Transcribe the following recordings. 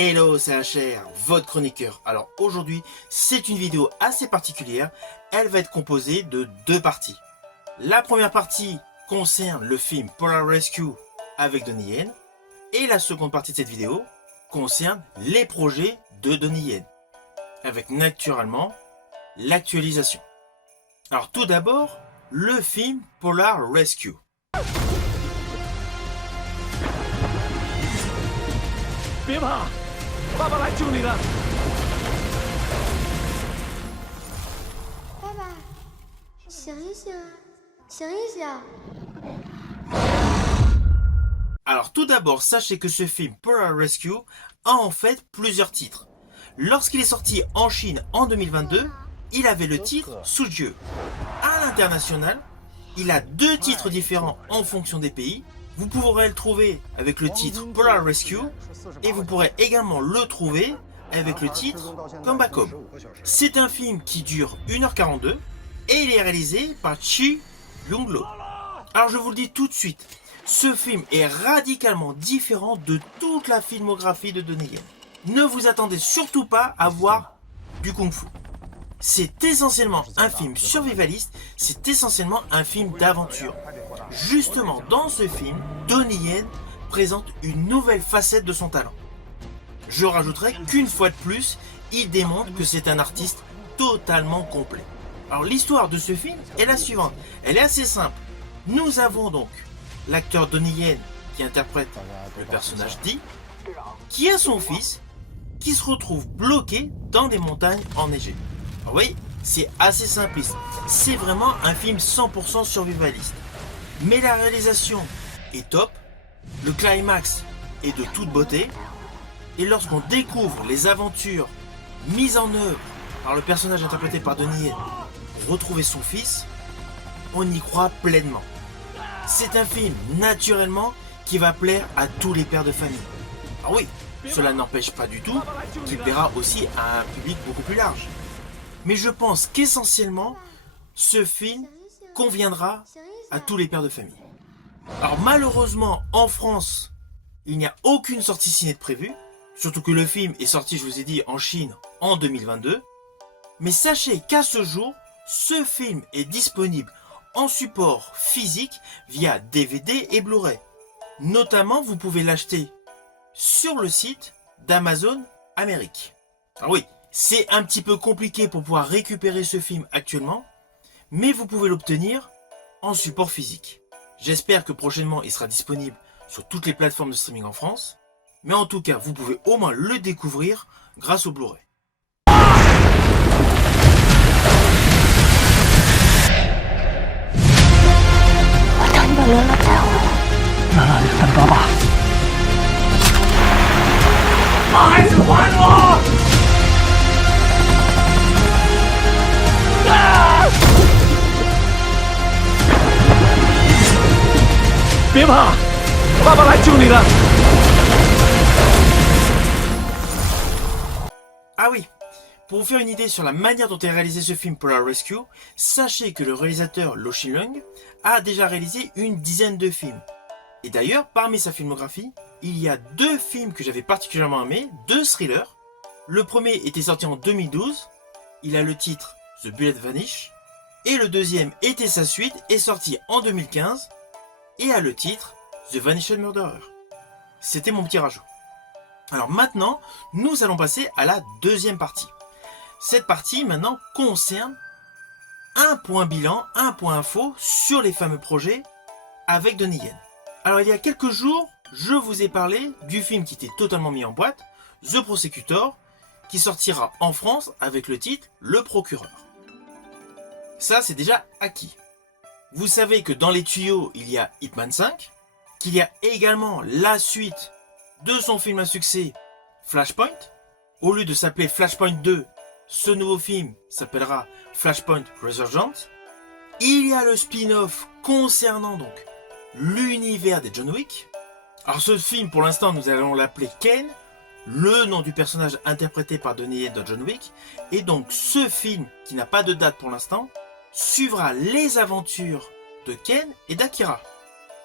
Hello, c'est HR, votre chroniqueur. Alors aujourd'hui, c'est une vidéo assez particulière. Elle va être composée de deux parties. La première partie concerne le film Polar Rescue avec Donnie Yen. Et la seconde partie de cette vidéo concerne les projets de Donnie Yen. Avec naturellement l'actualisation. Alors tout d'abord, le film Polar Rescue. 别怕，爸爸来救你了。爸爸，醒一醒啊，醒一醒！ Alors tout d'abord, sachez que ce film Polar Rescue a en fait plusieurs titres. Lorsqu'il est sorti en Chine en 2022, il avait le titre Sujiu. À l'international, il a deux titres différents en fonction des pays. Vous pourrez le trouver avec le titre Polar Rescue et vous pourrez également le trouver avec le titre Come Back Home. C'est un film qui dure 1h42 et il est réalisé par Chi Lung-lo. Alors je vous le dis tout de suite, ce film est radicalement différent de toute la filmographie de Donnie Yen. Ne vous attendez surtout pas à voir du kung-fu. C'est essentiellement un film survivaliste, c'est essentiellement un film d'aventure. Justement, dans ce film, Donnie Yen présente une nouvelle facette de son talent. Je rajouterai qu'une fois de plus, il démontre que c'est un artiste totalement complet. Alors l'histoire de ce film est la suivante, elle est assez simple. Nous avons donc l'acteur Donnie Yen qui interprète le personnage Dee, qui a son fils qui se retrouve bloqué dans des montagnes enneigées. Alors, oui, c'est assez simpliste. C'est vraiment un film 100% survivaliste. Mais la réalisation est top, le climax est de toute beauté, et lorsqu'on découvre les aventures mises en œuvre par le personnage interprété par Donnie Yen pour retrouver son fils, on y croit pleinement. C'est un film, naturellement, qui va plaire à tous les pères de famille. Ah oui, cela n'empêche pas du tout qu'il plaira aussi à un public beaucoup plus large. Mais je pense qu'essentiellement, ce film conviendra à tous les pères de famille. Alors malheureusement, en France, il n'y a aucune sortie ciné de prévue. Surtout que le film est sorti, je vous ai dit, en Chine en 2022. Mais sachez qu'à ce jour, ce film est disponible en support physique via DVD et Blu-ray. Notamment, vous pouvez l'acheter sur le site d'Amazon Amérique. Ah oui, c'est un petit peu compliqué pour pouvoir récupérer ce film actuellement, mais vous pouvez l'obtenir en support physique. J'espère que prochainement il sera disponible sur toutes les plateformes de streaming en France, mais en tout cas, vous pouvez au moins le découvrir grâce au Blu-ray. 把轮了带回来。那你三爸爸，把孩子还我！别怕，爸爸来救你了。 Ah oui, pour vous faire une idée sur la manière dont est réalisé ce film Polar Rescue, sachez que le réalisateur Lo Shin-leung a déjà réalisé une dizaine de films. Et d'ailleurs, parmi sa filmographie, il y a deux films que j'avais particulièrement aimés, deux thrillers. Le premier était sorti en 2012, il a le titre The Bullet Vanish, et le deuxième était sa suite, est sorti en 2015, et a le titre The Vanished Murderer. C'était mon petit rajout. Alors maintenant, nous allons passer à la deuxième partie. Cette partie maintenant concerne un point bilan, un point info sur les fameux projets avec Donnie Yen. Alors il y a quelques jours, je vous ai parlé du film qui était totalement mis en boîte, The Prosecutor, qui sortira en France avec le titre Le Procureur. Ça c'est déjà acquis. Vous savez que dans les tuyaux, il y a Hitman 5, qu'il y a également la suite de son film à succès Flashpoint. Au lieu de s'appeler Flashpoint 2, ce nouveau film s'appellera Flashpoint Resurgence. Il y a le spin-off concernant donc l'univers des John Wick. Alors ce film, pour l'instant, nous allons l'appeler Ken, le nom du personnage interprété par Donnie Yen dans John Wick. Et donc ce film, qui n'a pas de date pour l'instant, suivra les aventures de Ken et d'Akira.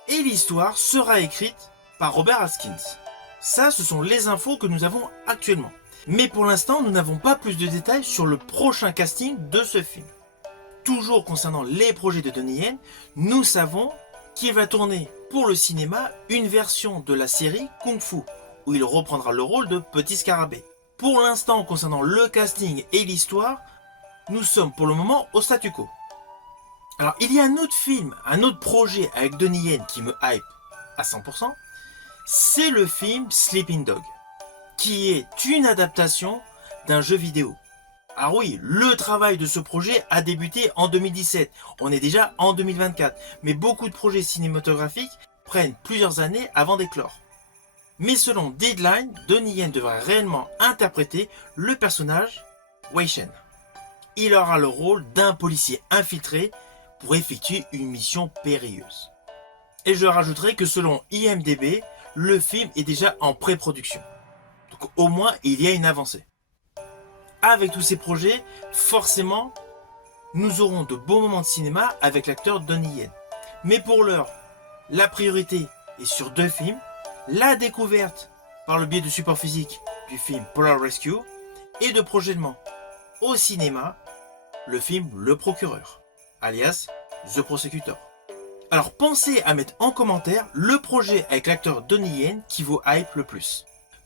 Et l'histoire sera écrite par Robert Haskins. Ça, ce sont les infos que nous avons actuellement. Mais pour l'instant, nous n'avons pas plus de détails sur le prochain casting de ce film. Toujours concernant les projets de Donnie Yen, nous savons qu'il va tourner pour le cinéma une version de la série Kung Fu, où il reprendra le rôle de Petit Scarabée. Pour l'instant, concernant le casting et l'histoire, nous sommes pour le moment au statu quo. Alors, il y a un autre film, un autre projet avec Donnie Yen qui me hype à 100%, c'est le film Sleeping Dog, qui est une adaptation d'un jeu vidéo. Alors oui, le travail de ce projet a débuté en 2017, on est déjà en 2024, mais beaucoup de projets cinématographiques prennent plusieurs années avant d'éclore. Mais selon Deadline, Donnie Yen devrait réellement interpréter le personnage Wei Shen. Il aura le rôle d'un policier infiltré pour effectuer une mission périlleuse. Et je rajouterai que selon IMDb, le film est déjà en pré-production. Donc au moins, il y a une avancée. Avec tous ces projets, forcément, nous aurons de beaux moments de cinéma avec l'acteur Donnie Yen. Mais pour l'heure, la priorité est sur 2 films. La découverte, par le biais de support physique, du film Polar Rescue, et de prochainement, au cinéma, le film Le Procureur, alias The Prosecutor. Alors pensez à mettre en commentaire le projet avec l'acteur Donnie Yen qui vous hype le plus.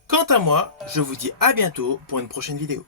Quant à moi, je vous dis à bientôt pour une prochaine vidéo.